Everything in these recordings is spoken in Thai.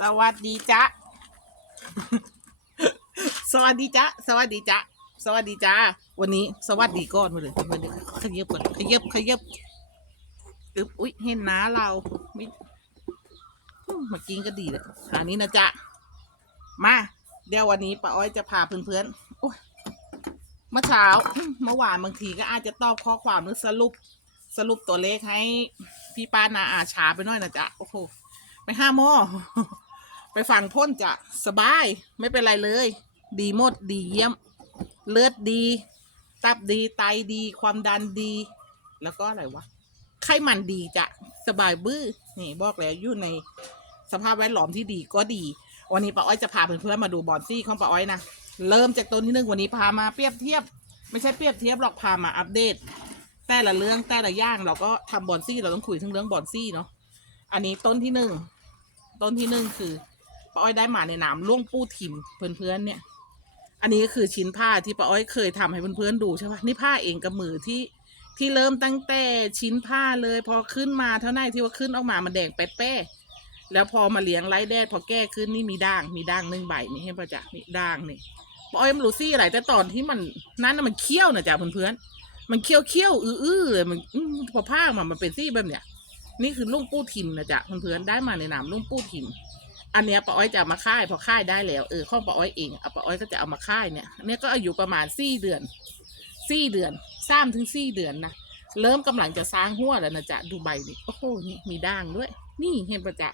สวัสดีจ๊ะสวัสดีจ๊ะสวัสดีจ๊ะสวัสดีจ้า วันนี้สวัสดีก่อนมาเลยวันนี้ขยับก่อนขยับขยับอึบอุ๊ย เห็นน้าเราไม่มเมื่อกี้ก็ดีเลยอันนี้นะจ๊ะ มา เดี๋ยววันนี้ป้าอ้อยจะพาเพื่อนๆโอ้ยเมื่อเช้าเมื่อวานบางทีก็อาจจะตอบข้อความหรือสรุปสรุปตัวเลขให้พี่ป้านาอาช้าไปหน่อยนะจ๊ะ โอ้โห ไปห้าโมอ ไปฟังพ่นจะสบาย ไม่เป็นไรเลย ดีหมดดีเยี่ยม เลือดดี ตับดีไตดี ความดันดี แล้วก็อะไรวะไขมันดีจะสบายบื้อนี่บอกแล้วอยู่ในสภาพแวดล้อมที่ดีก็ดี วันนี้ป้าอ้อยจะพาเพื่อนๆมาดูบอนซี่ของป้าอ้อยนะเริ่มจากต้นที่หนึ่งวันนี้พามาเปรียบเทียบ ไม่ใช่เปรียบเทียบหรอกพามาอัปเดต แต่ละเรื่องแต่ละอย่างเราก็ทำบอนซี่เราต้องคุยถึงเรื่องบอนซี่เนาะอันนี้ต้นที่หนึ่งต้นที่หนึ่งคือ ป้าอ้อยได้มาในนามล่วงปู้ทิมเพื่อนๆเนี่ย อันนี้ก็คือชิ้นผ้าที่ป้าอ้อยเคยทำให้เพื่อนๆดูใช่ปะนี่ผ้าเองกับมือที่ที่เริ่มตั้งแต่ชิ้นผ้าเลย พอขึ้นมาเท่านั้นที่ว่าขึ้นออกมามันแดงแป๊ะๆแล้วพอมาเลี้ยงไร้แดดพอแก้ขึ้นนี่มีด่าง มีด่างหนึ่งใบนี่ให้ป้าจ๊ะนี่ด่างนี่ป้าอ้อยไม่รู้ซี่อะไรแต่ตอนที่มันนั้นนะมันเคี้ยวนะจ๊ะเพื่อนๆมันเคี้ยวเคี้ยวๆอื้อๆเลยมันพอผ้ามามันเป็นซี่แบบเนี้ยนี่คือลุงปู้ทิมนะจ๊ะเพื่อนๆได้มาในนามลุงปู้ทิม อันเนี้ยป้าอ้อยจะเอามาค่ายพอค่ายได้แล้วเออข้องป้าอ้อยเองเอาป้าอ้อยก็จะเอามาค่ายเนี่ยนเนี้ยก็อายุประมาณสี่เดือนสี่เดือนสามถึงสี่เดือนนะเริ่มกำลังจะสร้างหัวแล้วนะจ๊ะดูใบนี่โอ้โหนี่มีด่างด้วย นี่เห็นปะจ๊ะ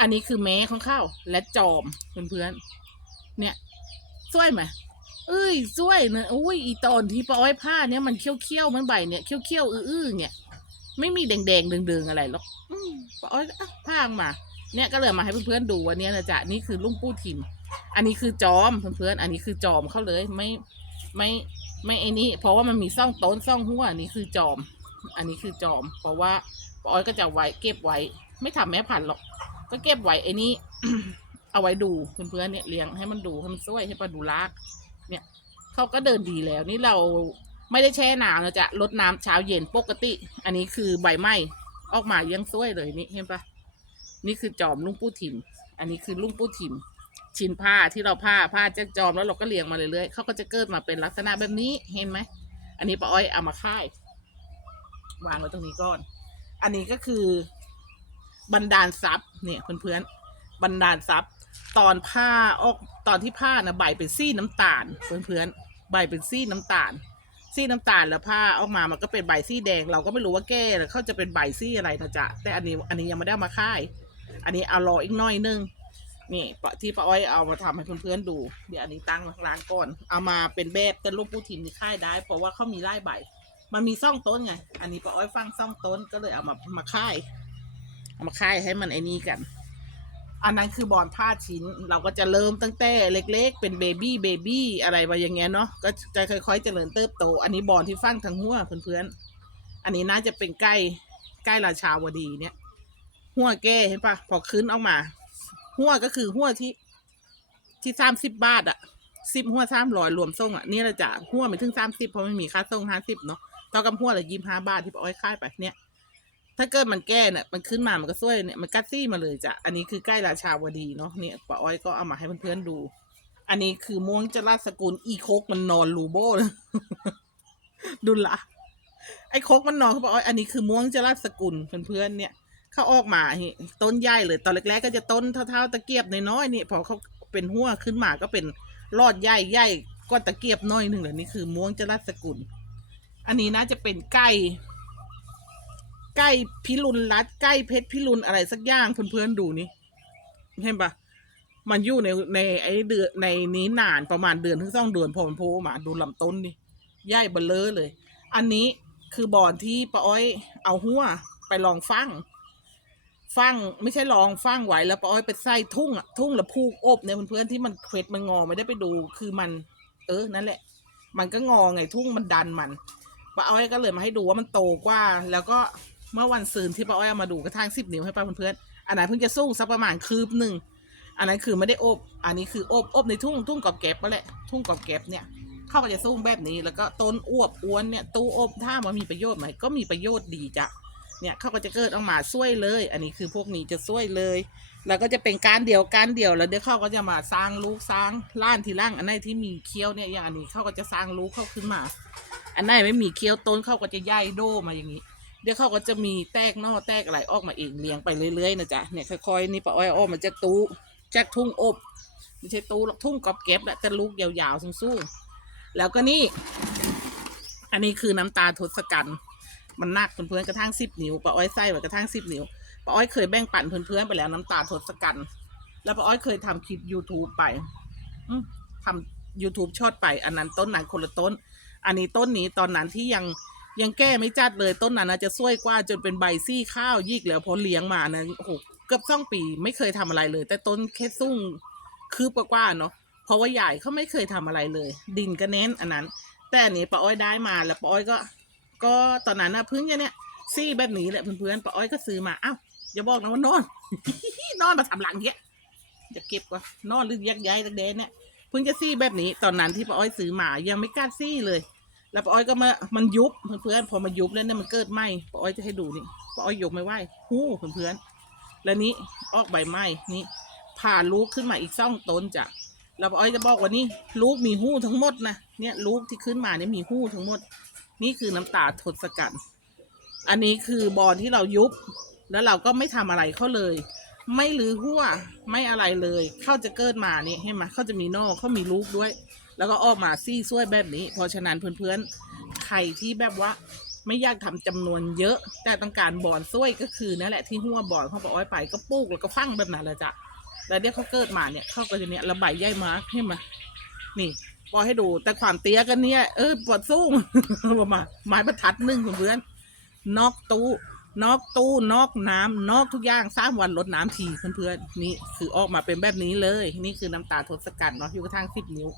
อันนี้คือแม้ของข้าวและจอมเพื่อนๆเนี่ยสวยไหมเอ้ยสวยนะอุ้ยอีตอนที่ป้าอ้อยผ้าเนี่ยมันเคี้ยวๆมันใบเนี่ยเคี้ยวๆอื้อๆเนี่ยไม่มีแดงๆเดืองๆอะไรหรอกป้าอ้อยอะผ้ามา เนี่ยก็เลยมาให้เพื่อนๆดูวันนี้นะจ๊ะนี่คือลุงปู้ทิมอันนี้คือจอมเพื่อนๆอันนี้คือจอมเขาเลยไม่ไม่ไม่ไอ้นี่เพราะว่ามันมีซ่องต้นซ่องหัวอันนี้คือจอม อันนี้คือจอม เพราะว่าปอ้อยก็จะไว้เก็บไว้ ไม่ทำแม่พันหรอก ก็เก็บไว้ไอ้นี่เอาไว้ดูเพื่อนๆเนี่ยเลี้ยงให้มันดูให้มันสวยให้ปลาดูลากเนี่ยเขาก็เดินดีแล้ว นี่เราไม่ได้แช่น้ำนะจ๊ะลดน้ำเช้าเย็นปกติ อันนี้คือใบไม้ออกมายังสวยเลยนี่เห็นปะ นี่คือจอมลุงปู้ทิมอันนี้คือลุงปู้ทิมชิ้นผ้าที่เราผ้าผ้าจาจอมแล้วเราก็เรียงมาเรื่อยๆเขาก็จะเกิดมาเป็นลักษณะแบบนี้เห็นไหมอันนี้ป้าอ้อยเอามาค่ายวางไว้ตรงนี้ก่อน อันนี้ก็คือบันดาลทรัพย์เนี่ยเพื่อนๆบันดาลทรัพย์ตอนผ้าออกตอนที่ผ้านะใบเป็นซี่น้ำตาลเพื่อนๆใบเป็นซี่น้ำตาล ซี่น้ำตาลแล้วผ้าออกมามันก็เป็นใบซี่แดง เราก็ไม่รู้ว่าแก้แล้วเขาจะเป็นใบซี่อะไรนะจ๊ะแต่อันนี้อันนี้ยังไม่ได้มาค่าย อันนี้เอารออีกน้อยนึงนี่ที่ป้าอ้อยเอามาทำให้เพื่อนๆดู เดี๋ยวอันนี้ตั้งร้านก่อน เอามาเป็นแบบเป็นรูปปูทิมที่ค่ายได้ เพราะว่าเขามีไล่ใบ มันมีซ่องต้นไง อันนี้ป้าอ้อยฟังซ่องต้นก็เลยเอามามาค่าย เอามาค่ายให้มันไอ้นี่กัน อันนั้นคือบอลผ้าชิ้น เราก็จะเริ่มตั้งแต่เล็ก ๆ เป็นเบบี้เบบี้อะไรมาอย่างเงี้ยเนาะ ก็จะค่อยๆเจริญเติบโต อันนี้บอลที่ฟังทั้งหัวเพื่อนๆ อันนี้น่าจะเป็นใกล้ใกล้ราชาวดีเนี่ย หัวแก้เห็นปะพอขึ้นออกมา หัวก็คือหัวที่ที่สามสิบบาทอะสิบหัวสามร้อยรวมส่งอะนี่แหละจ้ะหัวไม่ถึงสามสิบเพราะไม่มีค่าส่งห้าสิบเนาะเท่ากับหัวละยี่ห้าบาทที่ปอ้อยค่ายไปเนี่ย ถ้าเกิดมันแก้เนี่ยมันขึ้นมามันก็ช่วยเนี่ยมันกัดซี่มาเลยจ้ะอันนี้คือใกล้ราชาวดีเนาะเนี่ยป้าอ้อยก็เอามาให้เพื่อนๆดู อันนี้คือม่วงจราสกุลอีโคกมันนอนรูโบเลยดูละไอ้โคกมันนอนเขาบอกว่าอันนี้คือม่วงจราสกุลเพื่อนๆเนี่ย เขาออกมาต้นใหญ่เลย ตอนแรกๆก็จะต้นเท่าๆตะเกียบน้อยๆนี่พอเขาเป็นหัวขึ้นมาก็เป็นรอดใหญ่ใหญ่ก็ตะเกียบน้อยหนึ่งเลยนี่คือม่วงจราสกุล อันนี้น่าจะเป็นไก่ไก่พิรุณรัดไก่เพชรพิรุณอะไรสักอย่างเพื่อนๆดูนี่เห็นปะมันอยู่ในในไอเดือนในนี้นานประมาณเดือนถึงสองเดือนพอมันโผล่ออกมาดูลำต้นนี่ใหญ่เบลเลอเลย อันนี้คือบอนที่ป้าอ้อยเอาหัวไปลองฟัง ฟังไม่ใช่ลองฟังไหวแล้วป้าอ้อยไปใส่ทุ่งอะทุ่งแล้วผูกอบเนี่ยเพื่อนๆที่มันเคล็ดมันงอไม่ได้ไปดูคือมัน เออนั่นแหละ มันก็งอไงทุ่งมันดันมันป้าอ้อยก็เลยมาให้ดูว่ามันโตกว่า แล้วก็เมื่อวันซืนที่ป้าอ้อยเอามาดูกระทั่งสิบนิ้วให้ป้าเพื่อนๆอันนั้นเพิ่งจะสู้สักประมาณคืบหนึ่งอันนั้นคือไม่ได้อบ อันนี้คืออบอบในทุ่งทุ่งกอบแก็บก็แหละทุ่งกอบแก็บเนี่ยเขาก็จะสู้แบบนี้ แล้วก็ต้นอวบอ้วนเนี่ยตู้อบถ้ามันมีประโยชน์ไหมก็มีประโยชน์ดีจ้ะ เนี่ยเขาก็จะเกิดออกมาช่วยเลย อันนี้คือพวกนี้จะช่วยเลย แล้วก็จะเป็นการเดียวการเดียวแล้วเดี๋ยวเขาก็จะมาสร้างลูกสร้างล้านทีล่างอันไหนที่มีเคี้ยวเนี่ยอย่างอันนี้เขาก็จะสร้างลูกเข้าขึ้นมา อันไหนไม่มีเคี้ยวต้นเขาก็จะย่ายโดมาอย่างนี้ เดี๋ยวเขาก็จะมีแตกนอแตกอะไรออกมาเองเลี้ยงไปเรื่อยๆนะจ๊ะเนี่ยค่อยๆนี่ปะอ้อยออกมาจากตู้จากทุ่งอบไม่ใช่ตู้หรอกทุ่งกอบเก็บแหละแต่ลูกยาวๆสูงๆแล้วก็นี่ อันนี้คือน้ำตาทศกัณฐ์ มันหนักเพื่อนๆกระทั่งสิบนิ้วปะอ้อยไส้ไว้กระทั่งสิบนิ้วปะอ้อยเคยแบ่งปันเพื่อนๆไปแล้วน้ำตาทศกัณฐ์แล้วปะอ้อยเคยทำคลิป YouTube ไปอืมทำ YouTube ชอดไป อันนั้นต้นไหนคนละต้น อันนี้ต้นนี้ตอนนั้นที่ยังยังแก้ไม่จัดเลยต้นนั้นนะจะสวยกว่าจนเป็นใบซี่ข้าวยิกแล้วพอเลี้ยงมานะโอ้โหเกือบสองปีไม่เคยทำอะไรเลย แต่ต้นแค่ซุ่งคืบกว่าเนาะเพราะว่าใหญ่เขาไม่เคยทำอะไรเลย ดินก็เน้นอันนั้น แต่อันนี้ป้าอ้อยได้มาแล้วป้าอ้อยก็ ก็ตอนนั้นนะพิ่งจะเนี่ยซี่แบบนี้แหละเพื่อนๆป้าอ้อยก็ซื้อมาอ้าวอย่าบอกนะว่านอน นอนมาทำหลังเนี้ยจะเก็บก่อนนอนหรือยักย้ายตะเดนเนี่ยเพิ่งจะซี่แบบนี้ตอนนั้นที่ป้าอ้อยซื้อมายังไม่กล้าซี่เลย แล้วป้าอ้อยก็มามันยุบเพื่อนๆพอมายุบแล้วเนี่ยมันเกิดไหมป้าอ้อยจะให้ดูนี่ป้าอ้อยยกไม่ไหวหู้เพื่อนๆแล้วนี้ออกใบไม้นี่ผ่าลูกขึ้นมาอีกซ่องต้นจ้ะแล้วป้าอ้อยจะบอกว่านี่ลูกมีหู้ทั้งหมดนะเนี่ยลูกที่ขึ้นมาเนี่ยมีหู้ทั้งหมด นี่คือน้ำตาทศกัณฐ์อันนี้คือบอลที่เรายุบ แล้วเราก็ไม่ทำอะไรเขาเลย ไม่ลือหัวไม่อะไรเลยเขาจะเกิดมานี่เห็นไหมเขาจะมีนอกเขามีลูกด้วย แล้วก็ออกมาซี่ซ้วยแบบนี้ เพราะฉะนั้นเพื่อนๆใครที่แบบว่าไม่อยากทำจำนวนเยอะ แต่ต้องการบอลซ้วยก็คือนั่นแหละที่หัวบอลเขาบอกอ้อยไปก็ปลูกแล้วก็ฟังแบบนั้นแหละจ้ะแล้วเดี๋ยวเขาเกิดมาเนี่ยเขาก็จะเนี่ยระบายใยมาให้มานี่ ปอยให้ดู แต่ความเตี้ยกันเนี่ยเออปวดสู้ประมาณไม้บรรทัดหนึ่งเพื่อนนอกตู้นอกตู้นอกน้ำนอกทุกอย่างสร้างวันลดน้ำทีเพื่อนๆนี่คือออกมาเป็นแบบนี้เลย นี่คือน้ำตาทศกัณฐ์เนาะอยู่กระทั่งสิบนิ้ว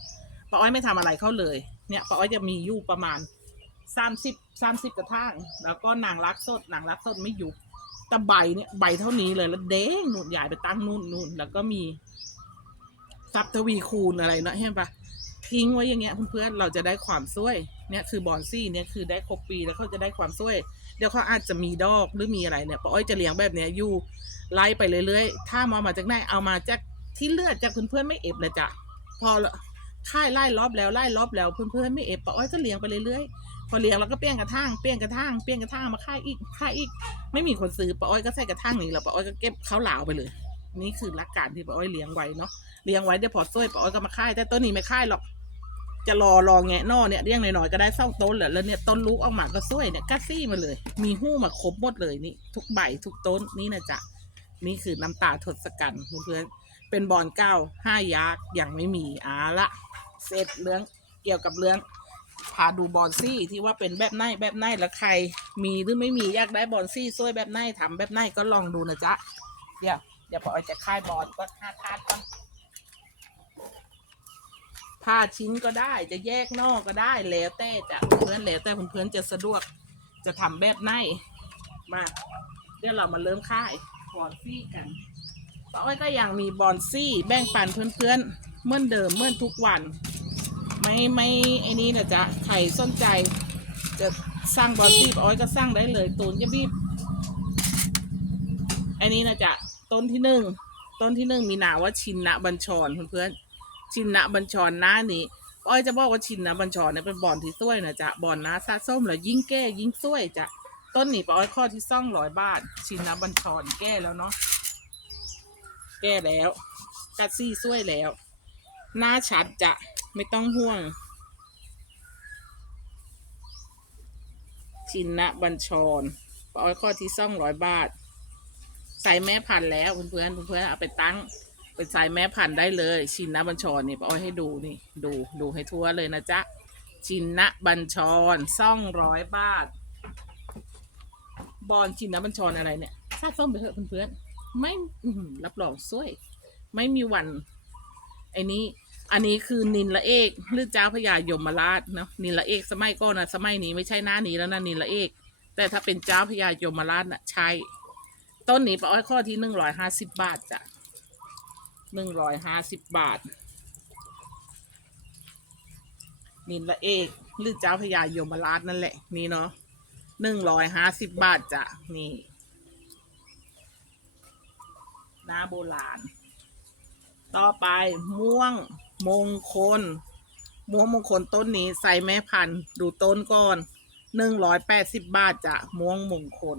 ป้าอ้อยไม่ทำอะไรเขาเลย เนี่ยป้าอ้อยจะมีอยู่ประมาณสามสิบสามสิบกระทั่ง แล้วก็นางรักสดนางรักสดไม่ยุบแต่ใบเนี่ยใบเท่านี้เลยแล้วเด้งหนุนใหญ่ไปตั้งนู่นนู่นแล้วก็มีซับทวีคูณอะไรนะเห็นปะ ทิ้งไว้อย่างเงี้ยเพื่อนๆเราจะได้ความสวยเนี่ยคือบอนซี่เนี่ยคือได้ครบปีแล้วเขาจะได้ความสวย เดี๋ยวเขาอาจจะมีดอกหรือมีอะไรเนี่ยป้าอ้อยจะเลี้ยงแบบเนี้ยอยู่ไล่ไปเรื่อยๆ ถ้ามามาจากไหนเอามาจากที่เลือดจากเพื่อนๆไม่เอฟเลยจ้ะพอค่ายไล่รอบแล้วไล่รอบแล้วเพื่อนๆไม่เอฟป้าอ้อยก็เลี้ยงไปเรื่อยๆ พอเลี้ยงแล้วก็เปลี่ยนกระถางเปลี่ยนกระถางเปลี่ยนกระถางมาค่ายอีกค่ายอีก ไม่มีคนซื้อป้าอ้อยก็ใส่กระถางนี้แล้วป้าอ้อยก็เก็บข้าวหลาวไปเลย นี่คือหลักการที่ป้าอ้อยเลี้ยงไว้เนาะเลี้ยงไว้เดี๋ยวพอซ้วยป้าอ้อยก็มาค่ายแต่ต้นนี้ไม่ค่ายหรอก จะรอรอแงะนอเนี่ยเลี้ยงหน่อยๆก็ได้เศร้าต้นแหละแล้วเนี่ยต้นลูกออกมาก็ซ้วยเนี่ยกัดซี่มาเลย มีหู้มาครบหมดเลยนี่ทุกใบทุกต้นนี่นะจ๊ะนี่คือน้ำตาทศกัณฐ์เพื่อนเป็นบอลเก้าห้ายักษ์ยังไม่มีอาละเสร็จเรื่องเกี่ยวกับเรื่องพาดูบอลซี่ที่ว่าเป็นแบบไหนแบบไหนแล้วใคร มีหรือไม่มีอยากได้บอลซี่ซ้วยแบบไหนทำแบบไหนก็ลองดูนะจ๊ะเดี๋ยวเดี๋ยวพอจะค่ายบอลก็ห้าทานก่อน ผ้าชิ้นก็ได้จะแยกนอกก็ได้แล้วแต่จะเพื่อนแล้วแต่เพื่อนๆจะสะดวกจะทำแบบไหนมาเดี๋ยวเรามาเริ่มค่ายบอลซี่กันป้าอ้อยก็ยังมีบอลซี่แบ่งปันเพื่อนๆเหมื่อนเดิมเหมื่อนทุกวัน ไม่ไม่ไอ้นี้นะจ๊ะใครสนใจ จะสร้างบอลซี่ป้าอ้อยก็สร้างได้เลยตูนจะบีบไอ้นี้นะจ๊ะต้นที่หนึ่งต้นที่หนึ่งมีนามว่าชินนะบัญชรเพื่อนๆ ชินนะบัญชรหน้านี้อ้อยจะบอกว่าชินนะบัญชรเนี่ยเป็นบอลที่สวยนะจ๊ะบอลนะซาส้มแล้วยิ่งแก้ยิ่งสวยจ้ะต้นนี้ปอ้อยข้อที่ซ่องร้อยบาท ชินนะบัญชรแก้แล้วเนาะแก้แล้วกัดซี่สวยแล้ว หน้าชัดจะไม่ต้องห่วง ชินนะบัญชรปอ้อยข้อที่ซ่องร้อยบาทใส่แม่พันธุ์แล้วเพื่อนๆเพื่อนเอาไปตั้ง ไปใส่แม่พันธุ์ได้เลย ชินนะบัญชรนี่ปอ้อยให้ดูนี่ ดูดูให้ทั่วเลยนะจ๊ะ ชินนะบัญชรซ่องร้อยบาท บอลชินนะบัญชรอะไรเนี่ยซาส้มไปเถอะเพื่อนๆไม่รับรองสวย ไม่มีวันไอ้นี้อันนี้คือนินละเอกหรือเจ้าพญายมราชเนาะนินละเอกสมัยก่อนนะสมัยนี้ไม่ใช่หน้านี้แล้วนะนินละเอก แต่ถ้าเป็นเจ้าพญายมราชน่ะใช่ต้นนี้ปาอ้อยข้อที่หนึ่งร้อยห้าสิบบาทจ้ะ หนึ่งร้อยห้าสิบบาท นินละเอกหรือเจ้าพญายมราชนั่นแหละ นี่เนาะหนึ่งร้อยห้าสิบบาทจ้ะ นี่นนาโบราณ ต่อไปม่วงมงคล ม่วงมงคลต้นนี้ใส่แม่พันธุ์ดูต้นก่อนหนึ่งร้อยแปดสิบบาทจ้ะม่วงมงคล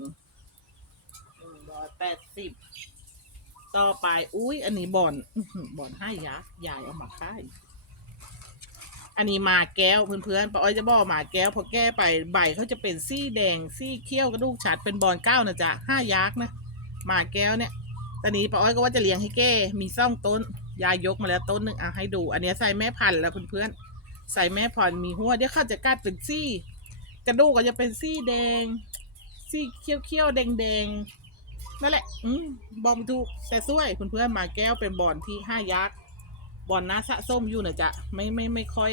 หนึ่งร้อยแปดสิบ ต่อไป อุ้ยอันนี้บอนอื้อหือบอนให้ยักษ์ใหญ่เอามาค่ายอันนี้หมาแก้วเพื่อนๆป้าอ้อยจะบอกหมาแก้ว พอแก้ไปใบเขาจะเป็นซี่แดงซี่เขี้ยวกระดูกฉัดเป็นบอลเก้านะจ๊ะห้ายักษ์นะหมาแก้วเนี่ยตอนนี้ป้าอ้อยก็ว่าจะเลี้ยงให้แก้มีซ่องต้น ยายยกมาแล้วต้นหนึ่งอะให้ดู อันนี้ใส่แม่พันธุ์แล้วเพื่อนๆใส่แม่พันธุ์มีหัวเดี๋ยวเขาจะกัดเป็นซี่ กระดูกก็จะเป็นซี่แดง ซี่เขี้ยวๆแดงแดงๆ นั่นแหละ อืมบอมถูกแต่สวยเพื่อนๆมาแก้วเป็นบอลที่ห้ายักษ์บอลนะสะส้มอยู่นะจ๊ะไม่ไม่ไม่ค่อย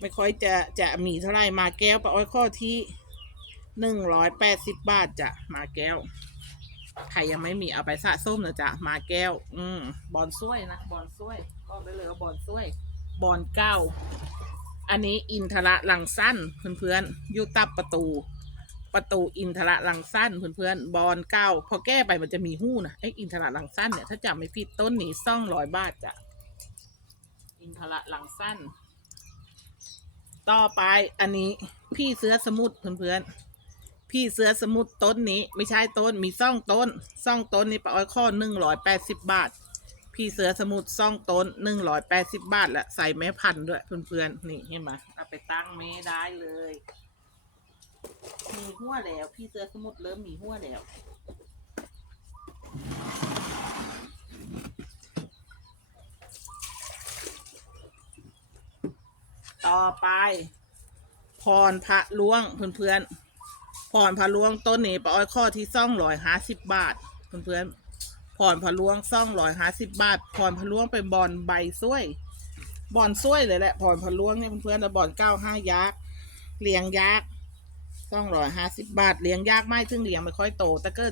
ไม่ค่อยจะจะมีเท่าไหร่มาแก้วปลาอ้อยข้อที่หนึ่งร้อยแปดสิบบาทจ้ะมาแก้วใครยังไม่มีเอาไปสะส้มนะจ๊ะมาแก้ว อืมบอลซ้วยนะบอลซ้วยบอกได้เลยว่าบอลซ้วย บอลเก้า อันนี้อินทระลังสั้นเพื่อนๆอยู่ตับประตู ประตูอินทระลังสั้นเพื่อนๆบอลเก้าพอแก้ไปมันจะมีหู้นะไออินทระลังสั้นเนี่ยถ้าจำไม่ผิดต้นนี้ซ่องร้อยบาทจ้ะอินทระลังสั้น ต่อไปอันนี้พี่เสือสมุทรเพื่อนๆพี่เสือสมุทรต้นนี้ ไม่ใช่ต้นมีซ่องต้นซ่องต้นนี้ปลาอ้อยข้อหนึ่งร้อยแปดสิบบาท พี่เสือสมุทรซ่องต้นหนึ่งร้อยแปดสิบบาทและใส่แม่พันธุ์ด้วยเพื่อนๆนี่เห็นไหมเอาไปตั้งเมได้เลย มีหัวแล้ว พี่เสือสมุทรเริ่มมีหัวแล้วต่อไป พรพระล่วงเพื่อนๆพรพระล่วงต้นนี้ปลาอ้อยข้อที่ซ่องร้อยห้าสิบบาทเพื่อนๆพรพระล่วงซ่องร้อยห้าสิบบาทพรพระล่วงเป็นบอลใบซ้วยบอลซ้วยเลยแหละพรพระล่วงเนี่ยเพื่อนๆแต่บอลเก้าห้ายักษ์เลี้ยงยักษ์ ซ่องร้อยห้าสิบบาทเลี้ยงยากไหมซึ่งเลี้ยงไม่ค่อยโต แต่ก็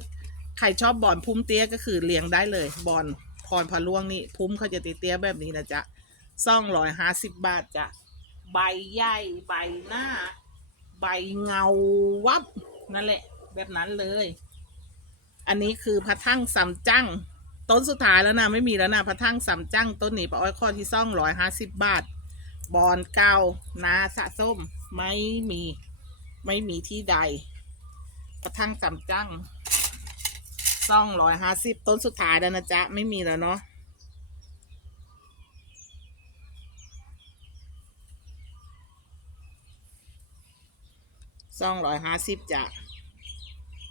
ใครชอบบอลพุ่มเตี้ยก็คือเลี้ยงได้เลยบอลพรพะล่วงนี่พุ่มเขาจะเตี้ยแบบนี้นะจ๊ะซ่องร้อยห้าสิบบาทจ้ะใบใหญ่ใบหน้า ใบเงาวับนั่นแหละ แบบนั้นเลย อันนี้คือพระทั่งสำจั้งต้นสุดท้ายแล้วนะไม่มีแล้วนะพระทั่งสำจั้งต้นนี้ปลาอ้อยข้อที่ซ่องร้อยห้าสิบบาท บอนเก้านาสะส้มไม่มี ไม่มีที่ใดพระทั่งสำจังซ่องร้อยห้าสิบต้นสุดท้ายแล้วนะจ๊ะ ไม่มีแล้วเนาะสองร้อยห้าสิบจ้ะ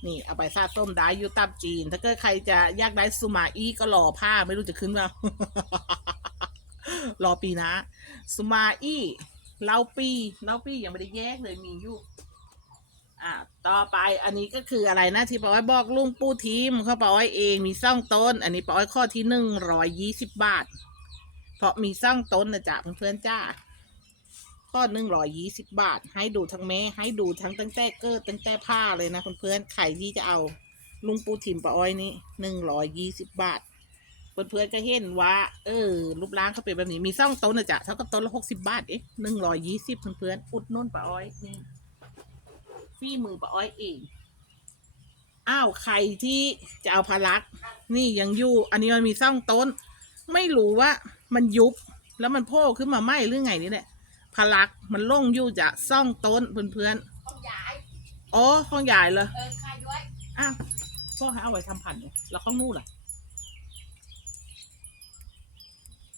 นี่เอาไปซาต้มได้ยูตับจีน ถ้าเกิดใครจะอยากได้สุมาอี้ก็รอผ้าไม่รู้จะขึ้นเปล่ารอปีนะสุมาอี้เล่าปีเล่าปียังไม่ได้แยกเลยมีอยู่ อ่าต่อไปอันนี้ก็คืออะไรนะที่ปอ้อยบอกลุงปูทีมเขาปอ้อยเองมีซ่องต้น อันนี้ปอ้อยข้อที่หนึ่งร้อยยี่สิบบาท เพราะมีซ่องต้นนะจ๊ะเพื่อนๆจ้าก็หนึ่งร้อยยี่สิบบาท ให้ดูทั้งแม่ให้ดูทั้งตั้งแต่เกิดตั้งแต่ผ้าเลยนะเพื่อนๆใครที่จะเอาลุงปูถิมปะอ้อยนี่หนึ่งร้อยยี่สิบบาท เพื่อนๆก็เห็นว่า เออรูปร่างเขาเป็นแบบนี้มีซ่องต้นนะจ๊ะเท่ากับต้นละหกสิบบาทเอ๊ะหนึ่งร้อยยี่สิบเพื่อนๆอุดนุ่นปะอ้อยนี่ ฝีมือปะอ้อยเองอ้าวใครที่จะเอาพารัก นี่ยังอยู่ อันนี้มันมีซ่องต้น ไม่รู้ว่ามันยุบแล้วมันโผล่ขึ้นมาไหมหรือไงนี่แหละพลักมันล่งอยู่จะซ่องต้นเพื่อนต้องย้ายๆอ๋อข้องใหญ่เลยเออใครด้วยอ้าวก็ให้เอาไว้ทำพันธุ์เนี่ยแล้วข้องนู่นล่ะ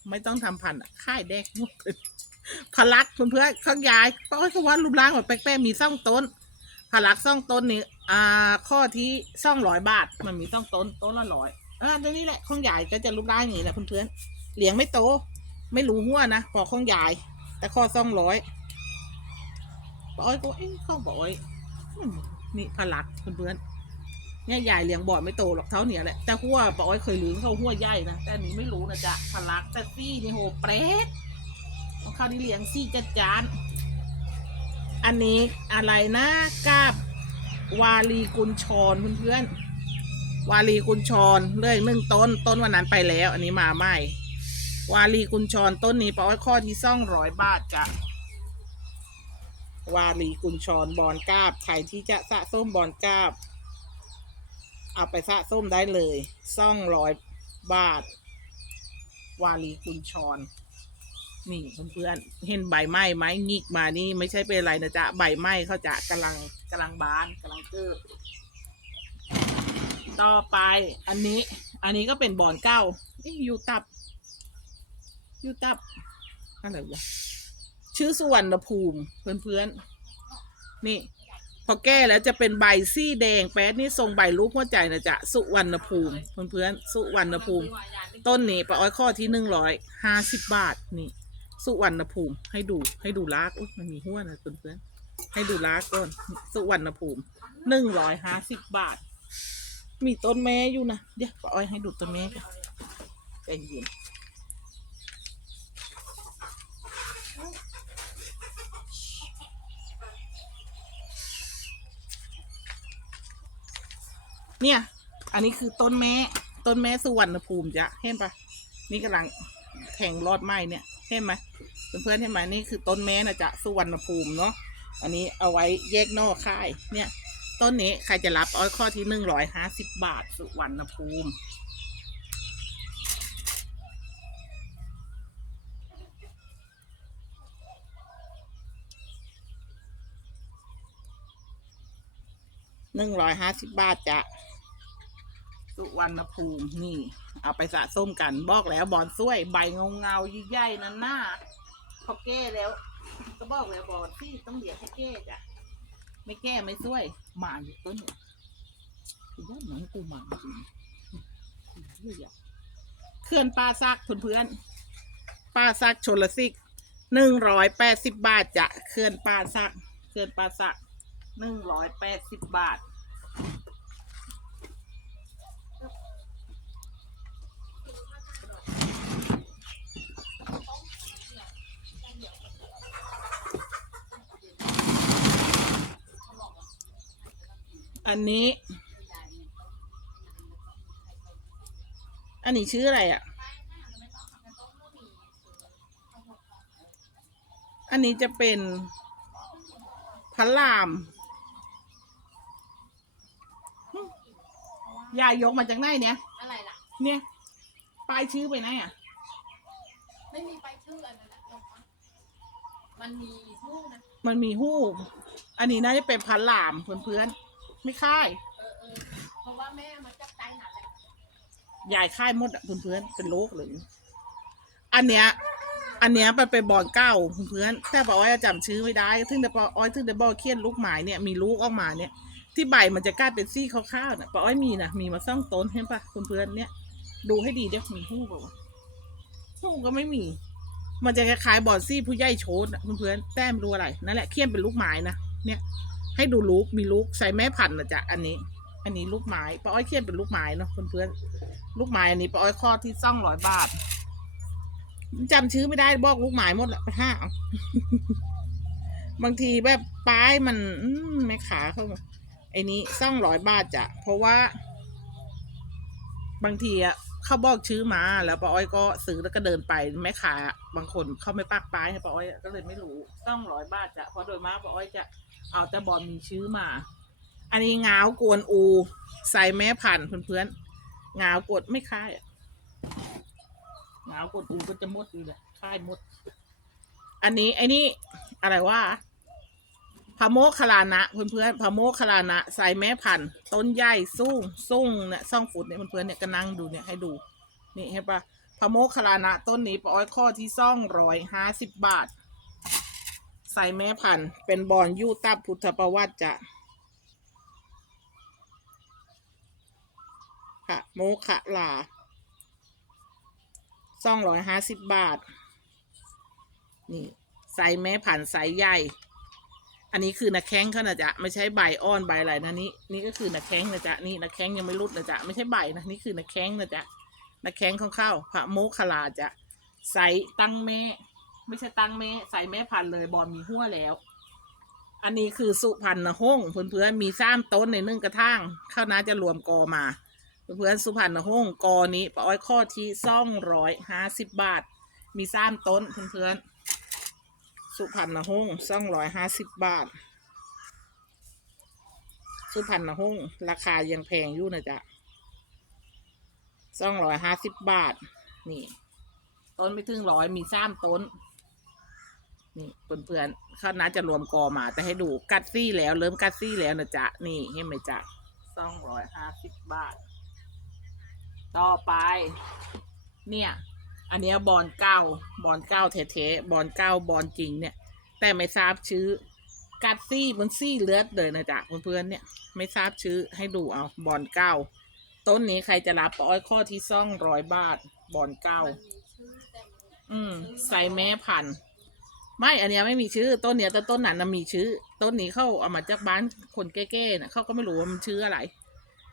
ไม่ต้องทำพันธุ์อะค่ายแดกมุกพลักเพื่อนๆข้องใหญ่เพราะว่ารูปร่างแบบแป๊กๆมีซ่องต้น พลักซ่องต้นนี่อ่า ข้อที่ซ่องร้อยบาท มันมีซ่องต้นต้นละร้อยเออตัวนี้แหละข้องใหญ่ก็จะรูปร่างอย่างนี้แหละเพื่อนๆเลี้ยงไม่โต ไม่รู้หัวนะพอข้องใหญ่แต่ข้อซ่องร้อยปอ้อยก็เอ้ข้องปอ้อยนี่พลักเพื่อนๆเนี่ยใหญ่เลี้ยงบ่อไม่โตหรอกเท่าเนี้ยแหละแต่หัวปอ้อยเคยลืมเขาหัวใหญ่นะแต่นี้ไม่รู้นะจ๊ะพลักแต่ซี่นี่โหเปรตของเขานี่เลี้ยงซี่จัดจาน อันนี้อะไรนะกาบวาลีกุญชรเพื่อนๆวาลีกุญชรเลยหนึ่งต้นต้นวันนั้นไปแล้ว อันนี้มาใหม่ วาลีกุญชรต้นนี้ปาอ้อยข้อที่ซ่องร้อยบาทจ้ะวาลีกุญชรบอนกาบใครที่จะสะส้มบอนกาบ เอาไปสะส้มได้เลยซ่องร้อยบาท วาลีกุญชร นี่เพื่อนๆเห็นใบไม้ไหมงิกมานี่ไม่ใช่เป็นอะไรนะจ๊ะใบไม้เขาจะกำลังกำลังบานกำลังเกิดต่อไปอันนี้ อันนี้ก็เป็นบอนเก้าอยูตับยูตับอะไรวะชื่อสุวรรณภูมิเพื่อนๆ นี่ พอแก้แล้วจะเป็นใบซี่แดงแป๊ดนี่ทรงใบรูปหัวใจนะจ๊ะสุวรรณภูมิเพื่อนๆสุวรรณภูมิ ต้นนี้ปลาอ้อยข้อที่หนึ่งร้อยห้าสิบบาทนี่ สุวรรณภูมิ ให้ดูให้ดูลากอุ้ยมันมีหัวนะเพื่อนๆให้ดูลากก่อน สุวรรณภูมิหนึ่งร้อยห้าสิบบาท มีต้นแม้อยู่นะเดี๋ยวปลาอ้อยให้ดูต้นแม้กันใจเย็นเนี่ย อันนี้คือต้นแม้ต้นแม้สุวรรณภูมิจ้ะ เห็นปะนี่กำลัง แข่งรอดไหมเนี่ยเห็นไหมเพื่อนๆเห็นไหมนี่คือต้นแม้นะจ๊ะสุวรรณภูมิเนาะอันนี้เอาไว้แยกนอกค่ายเนี่ยต้นนี้ใครจะรับอ้อยข้อที่หนึ่งร้อยห้าสิบบาทสุวรรณภูมิหนึ่งร้อยห้าสิบบาทจ้ะ สุวรรณภูมินี่ เอาไปสะสมกัน บอกแล้วบอนซ้วย ใบเงาเงาๆใหญ่นั่นหน้าพอแก้แล้ว ก็บอกแล้วบอนที่ต้องเดี๋ยวให้แก้จ้ะไม่แก้ไม่ซ้วยหมาอยู่ต้นเนี่ยกูว่าหนังกูหมาจริงเฮ้ยอะเขื่อนปลาซักเพื่อนๆปลาซักชนละสิกหนึ่งร้อยแปดสิบบาทจ้ะเขื่อนปลาซักเขื่อนปลาซักหนึ่งร้อยแปดสิบบาท อันนี้ อันนี้ชื่ออะไรอะ อันนี้จะเป็นพระรามหึยายยกมาจากไหนเนี่ย อะไรล่ะ เนี่ยป้ายชื่อไปไหนอะ ไม่มีไปชื่ออันนั้นนะลงมามันมีทูกนะ มันมีหู้ อันนี้น่าจะเป็นพระรามเพื่อนๆ ไม่ค่ายเพราะว่าแม่มันจะใจหนักเลยยายค่ายมดอะเพื่อนๆเป็นโรคเลย อันเนี้ย อันเนี้ยมันเป็นบอลเก้าเพื่อนๆแต่ป้าอ้อยจำชื่อไม่ได้ถึงแต่ป้าอ้อยถึงแต่บอเคียนลูกหมายเนี่ยมีลูกออกมาเนี่ย ที่ใบมันจะกลายเป็นซี่ขาวๆนะป้าอ้อยมีนะมีมาซ่องต้นเห็นปะเพื่อนๆเนี่ย ดูให้ดีเดี๋ยวมีหู้เปล่าวะหู้ก็ไม่มี มันจะคล้ายๆบอลซี่ผู้ใหญ่โชนอะเพื่อนๆแต้มรู้อะไรนั่นแหละเคียนเป็นลูกไม้นะเนี่ย ให้ดูลูกมีลูกใส่แม่พันธุ์นะจ๊ะอันนี้ อันนี้ลูกไม้ป้าอ้อยเคียนเป็นลูกไม้เนาะเพื่อนๆลูกไม้อันนี้ป้าอ้อยข้อที่ซ่องร้อยบาทจำชื่อไม่ได้บอกลูกไม้หมดละห้าบางทีแบบป้ายมันอืมไม่ขาเข้ามาไอ้นี้ซ่องร้อยบาทจ้ะเพราะว่า บางทีอะเขาบอกชื่อมา แล้วป้าอ้อยก็ซื้อแล้วก็เดินไปแม่ค้าบางคนเขาไม่ปักป้ายให้ป้าอ้อยก็เลยไม่รู้ต้องร้อยบาทจ้ะเพราะโดยมากป้าอ้อยจะ เอาแต่บอลมีชื่อมา อันนี้งาวกวนอู ใส่แม่พันธุ์เพื่อนๆงาวกดไม่ค่ายงาวกดอูก็จะมดอยู่แหละค่ายมด อันนี้ไอ้นี่อะไรว่าพะโมคคลานะเพื่อนๆพะโมคคลานะใส่แม่พันธุ์ต้นใหญ่สูงสูงเนี่ยซ่องฟุตเนี่ยเพื่อนๆเนี่ยก็นั่งดูเนี่ยให้ดูนี่เห็นปะพะโมคคลานะต้นนี้ปอ้อยข้อที่ซ่องร้อยห้าสิบบาท ส่แม่พันธุ์เป็นบอนยูตับพุทธประวัติจะพะโมคคลาซองร้อยห้าสิบบาท นี่ใส่แม่พันธุ์ใส่ใหญ่ อันนี้คือนักแข้งเขานะจ๊ะไม่ใช่ใบอ้อนใบอะไรนะนี่นี่ก็คือนักแข้งนะจ๊ะนี่นักแข้งยังไม่รุดนะจ๊ะไม่ใช่ใบนะนี่คือนักแข้งนะจ๊ะนักแข้งของเข้าพระโมคคลาจะใส่ตั้งแม่ ไม่ใช่ตั้งแม่ใส่แม่พันธุ์เลยบอลมีหัวแล้ว อันนี้คือสุพรรณหงส์เพื่อนๆมีสามต้นในนึ่งกระถางเข้าน่าจะรวมกอมา เพื่อนๆสุพรรณหงส์กอนี้ปาอ้อยข้อที่ซ่องร้อยห้าสิบบาท มีสามต้นเพื่อนๆสุพรรณหงส์ซ่องร้อยห้าสิบบาท สุพรรณหงส์ราคายังแพงอยู่นะจ๊ะสองร้อยห้าสิบบาท นี่ ต้นไม่ถึงร้อยมีสามต้น นี่เพื่อนๆเขาน่าจะรวมกอมา แต่ให้ดูกัดซี่แล้ว เริ่มกัดซี่แล้วนะจ๊ะ นี่เห็นไหมจ๊ะสองร้อยห้าสิบบาท ต่อไป เนี่ย อันเนี้ยบอลเก้าบอลเก้าเทๆบอลเก้าบอลจริงเนี่ย แต่ไม่ทราบชื่อ กัดซี่มันซี่เลือดเลยนะจ๊ะเพื่อนๆเนี่ย ไม่ทราบชื่อให้ดูเอาบอลเก้าต้นนี้ใครจะรับปออ้อยข้อที่ซ่องร้อยบาท บอลเก้ามันมีชื่อแต่มันอืม ใส่แม่พันธุ์ ไม่อันเนี้ยไม่มีชื่อต้นเนี้ยแต่ต้นนั้นนะมีชื่อ ต้นนี้เขาเอามาจากบ้านคนแก่ๆนะเขาก็ไม่รู้ว่ามันชื่ออะไร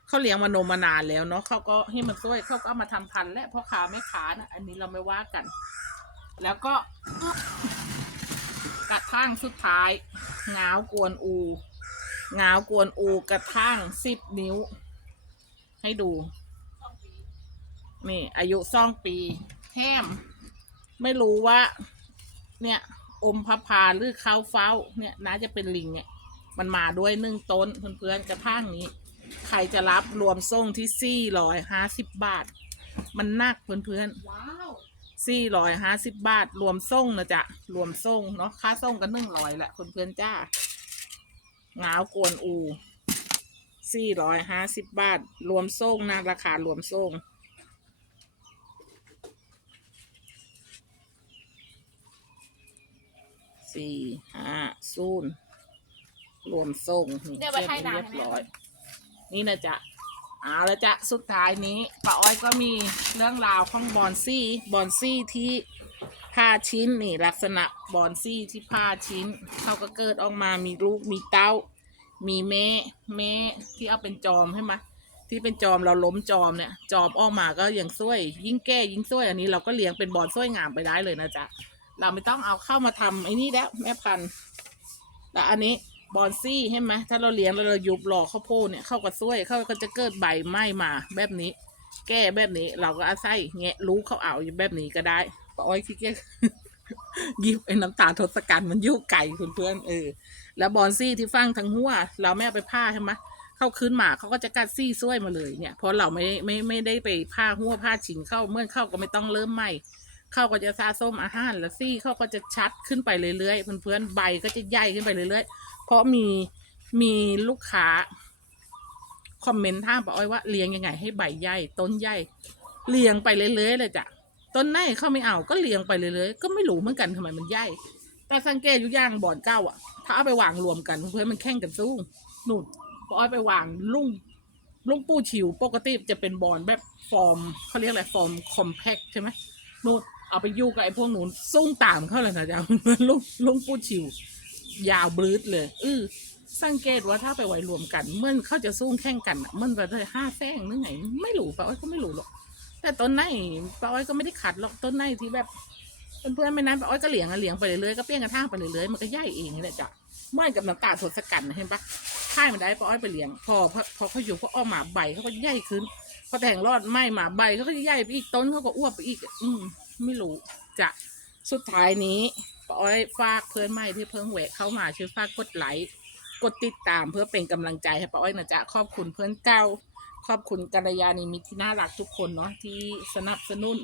เขาเลี้ยงมานมมานานแล้วเนาะเขาก็ให้มันช่วยเขาก็เอามาทำพันธุ์และพ่อค้าแม่ค้านะอันนี้เราไม่ว่ากัน แล้วก็กระทั่งสุดท้ายงาวกวนอูงาวกวนอูกระทั่งสิบนิ้ว ให้ดู นี่ อายุสองปีแถมไม่รู้ว่า เนี่ย อมพระพาหรือเขาเฝ้า เนี่ยน่าจะเป็นลิงเนี่ย มันมาด้วยหนึ่งต้นเพื่อนๆกระทั่งนี้ ใครจะรับรวมส่งที่สี่ร้อยห้าสิบบาท มันนักเพื่อนๆว้าวสี่ร้อยห้าสิบบาท รวมส่งนะจ๊ะรวมส่งเนาะค่าส่งกันหนึ่งร้อยแหละเพื่อนๆจ้าหงาวกวนอูสี่ร้อยห้าสิบบาท รวมส่งนะราคารวมส่ง สี่ห้าศูนย์รวมส่งนี่เดี๋ยวไปให้นานเรียบให้แม่ร้อย นี่นะจ๊ะเอาละจ๊ะสุดท้ายนี้ป้าอ้อยก็มีเรื่องราวของบอนซี่บอนซี่ที่ผ้าชิ้นนี่ลักษณะบอนซี่ที่ผ้าชิ้นเขาก็เกิดออกมามีลูกมีเต้า มีแม่แม่ที่เอาเป็นจอมใช่ไหมที่เป็นจอมเราล้มจอมเนี่ย จอมออกมาก็ยังซ้วย ยิ่งแก้ยิ่งซ้วยอันนี้เราก็เลี้ยงเป็นบอนซ้วยงามไปได้เลยนะจ๊ะ เราไม่ต้องเอาเข้ามาทำไอ้นี่แล้วแม่พันธุ์แต่อันนี้บอนซี่ใช่ไหมถ้าเราเลี้ยงแล้วเรายุบหล่อข้าวโพดเนี่ยเข้ากับซ้วยเข้าก็จะเกิดใบไหม้มาแบบนี้ แก้แบบนี้ เราก็อาศัยแงะรู้เขาเอาอยู่แบบนี้ก็ได้ป้าอ้อยขี้เกียจยิบไอ้น้ำตาลทศกัณฐ์มันยุ่ไก่เพื่อนเออแล้วบอนซี่ที่ฟังทั้งหัวเราไม่เอาไปผ้าใช่ไหมเข้าคืนหมาเขาก็จะกัดซี่ซ้วยมาเลยเนี่ยเพราะเราไม่ไม่ไม่ได้ไปผ้าหัวผ้าฉิงเข้าเมื่อเข้าก็ไม่ต้องเริ่มใหม่ เข้าก็จะซาส้มอาหารแล้วซี่เขาก็จะชัดขึ้นไปเรื่อยๆเพื่อนๆใบก็จะใหญ่ขึ้นไปเรื่อยๆ เพราะมีมีลูกค้าคอมเมนต์ถามป้าอ้อยว่าเลี้ยงยังไง ให้ใบใหญ่ต้นใหญ่เลี้ยงไปเรื่อยๆเลยจ้ะต้นไหนเขาไม่เอาก็เลี้ยงไปเรื่อยๆก็ไม่รู้เหมือนกันทำไมมันใหญ่แต่สังเกตอยู่อย่างบ่อนเก้าอะ ถ้าเอาไปวางรวมกันเพื่อนมันแข่งกันสู้นู่นพอเอาไปวางลุ่งลุงปูฉิวปกติจะเป็นบอลแบบฟอร์มเขาเรียกอะไรฟอร์มคอมแพคใช่ไหมนู่น เอาไปยู่กับไอ้พวกหนูนสู้ตามเขาเลยนะจ๊ะลุงลุงปูฉิว ยาวบลืดเลยอือสังเกตว่าถ้าไปไว้รวมกันเมื่อเขาจะสู้แข่งกันมันไปได้ห้าแซงนึกไง ไม่รู้ป้าอ้อยก็ไม่รู้หรอก แต่ต้นไหนป้าอ้อยก็ไม่ได้ขัดหรอกต้นไหนที่แบบเพื่อนๆไม่นั้นป้าอ้อยก็เลี้ยงอะเลี้ยงไปเรื่อยๆก็เปลี่ยนกระทั่งไปเรื่อยๆมันก็ใหญ่เองนี่แหละจ้ะเมื่อกับน้ำตาลทศกัณฐ์นเห็นปะค่ายมันได้ป้าอ้อยไปเลี้ยงพอพอพอเขาอยู่เขาออกมาใบเขาก็ใหญ่ขึ้นพอแทงรอดไหมมาใบเขาก็ใหญ่ไปอีกต้นเขาก็อ้วบไปอีก อืม ไม่รู้จะสุดท้ายนี้ปอ้อยฝากเพื่อนใหม่ที่เพิ่งแหวกเข้ามาช่วยฝากกดไลค์กดติดตามเพื่อเป็นกำลังใจให้ป้าอ้อยนะจ๊ะขอบคุณเพื่อนเก่าขอบคุณกัลยาณีมิตรที่น่ารักทุกคนเนาะที่สนับสนุน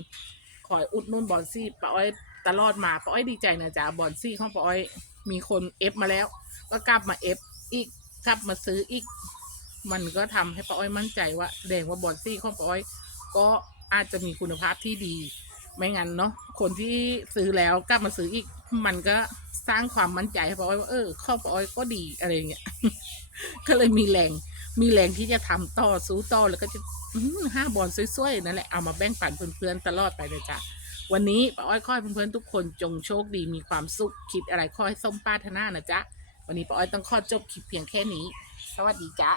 คอยอุดนุ่นบอลซี่ป้าอ้อยตลอดมาป้าอ้อยดีใจนะจ๊ะบอลซี่ของป้าอ้อยมีคนเอฟมาแล้ว ก็กลับมาเอฟอีกกลับมาซื้ออีก มันก็ทำให้ป้าอ้อยมั่นใจว่าแดงว่าบอลซี่ของป้าอ้อย ก็อาจจะมีคุณภาพที่ดี ไม่งั้นเนาะคนที่ซื้อแล้วกลับมาซื้ออีก มันก็สร้างความมั่นใจให้ป้าอ้อยว่าเออข้าวป้าอ้อยก็ดีอะไรเงี้ยก็เลยมีแรง มีแรงที่จะทำต่อสู้ต่อแล้วก็จะห้าบอลสวยๆนั่นแหละเอามาแบ่งปันเพื่อนๆตลอดไปเลยจ้ะวันนี้ป้าอ้อยขอให้เพื่อนๆทุกคนจงโชคดีมีความสุขคิดอะไรขอให้สมปรารถนานะจ๊ะวันนี้ป้าอ้อยต้องขอจบคลิปเพียงแค่นี้ สวัสดีจ้า